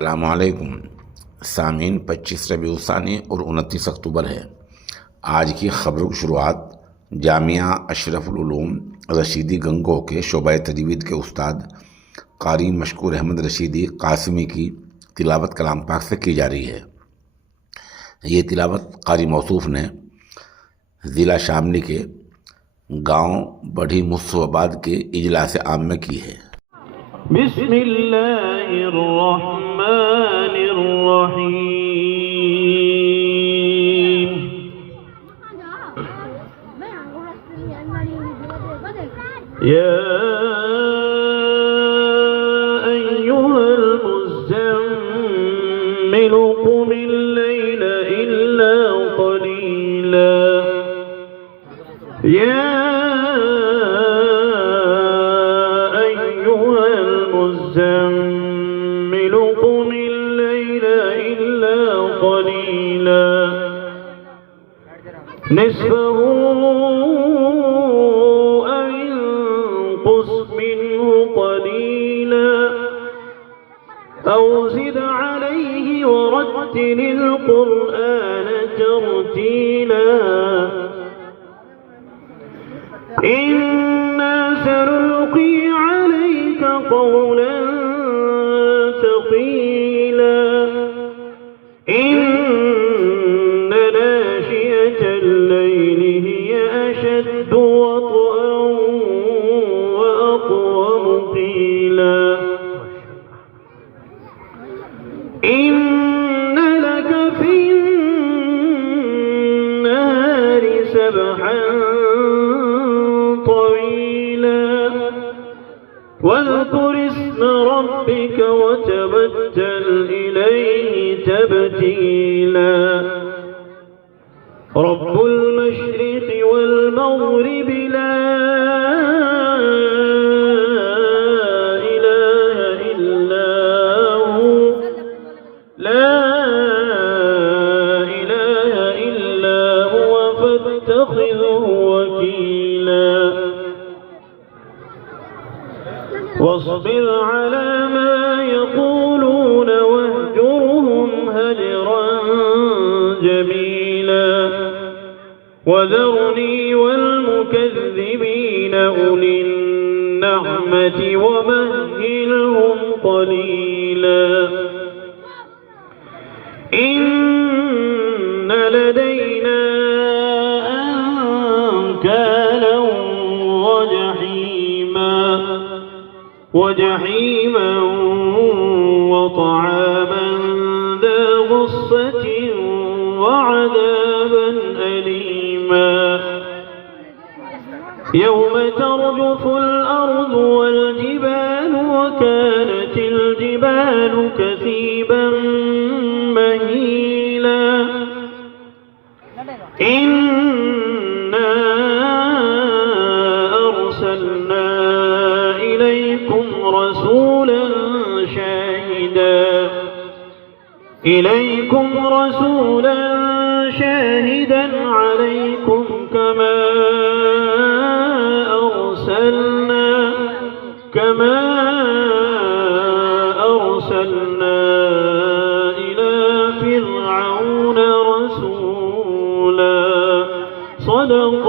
अस्सलामुअलैकुम सामीन। 25 रबीउल सानी और 29 अक्टूबर है। आज की ख़बरों की शुरुआत जामिया अशरफुल उलूम रशीदी गंगोह के शोबा तजवीद के उस्ताद कारी मशकूर अहमद रशीदी कासिमी की तिलावत कलाम पाक से की जा रही है। ये तिलावत कारी मौसूफ ने ज़िला शामली के गांव बढ़ी मुस्सवाबाद के इजलास आम में की है। बिस्मिल्लाहिर्रहमानिर्रहीम। या अय्युहल मुज़्ज़म्मिल क़ुमिल लैल इल्ला क़लीला। या المزمل قم الليل إلا قليلا نصفه أو انقص منه قليلا أو زد عليه ورتل القرآن ترتيلا إنا سنلقي عليك قولا ثقيلا إن ناشئة الليل هي أشد وطئا وأقوم قيلا إن لك في النهار سبحا طويلا واذكر اسم ربك وتبتل إليه تبتيلا رب المشرق والمغرب لا إله إلا هو لا إله إلا هو فاتخذه وكيلا واصبر على ما يقولون واهجرهم هجرا جميلا وذرني والمكذبين أولي النعمة ومهلهم قليلا إن لدينا أنكالا وجحيما وطعاما ذا غصة وعذابا أليما يوم ترجف الأرض والجبال وكانت الجبال كثيبا مهيلا إنا أرسلنا إليكم رسولا شاهدا عليكم كما أرسلنا إلى فرعون رسولا صدق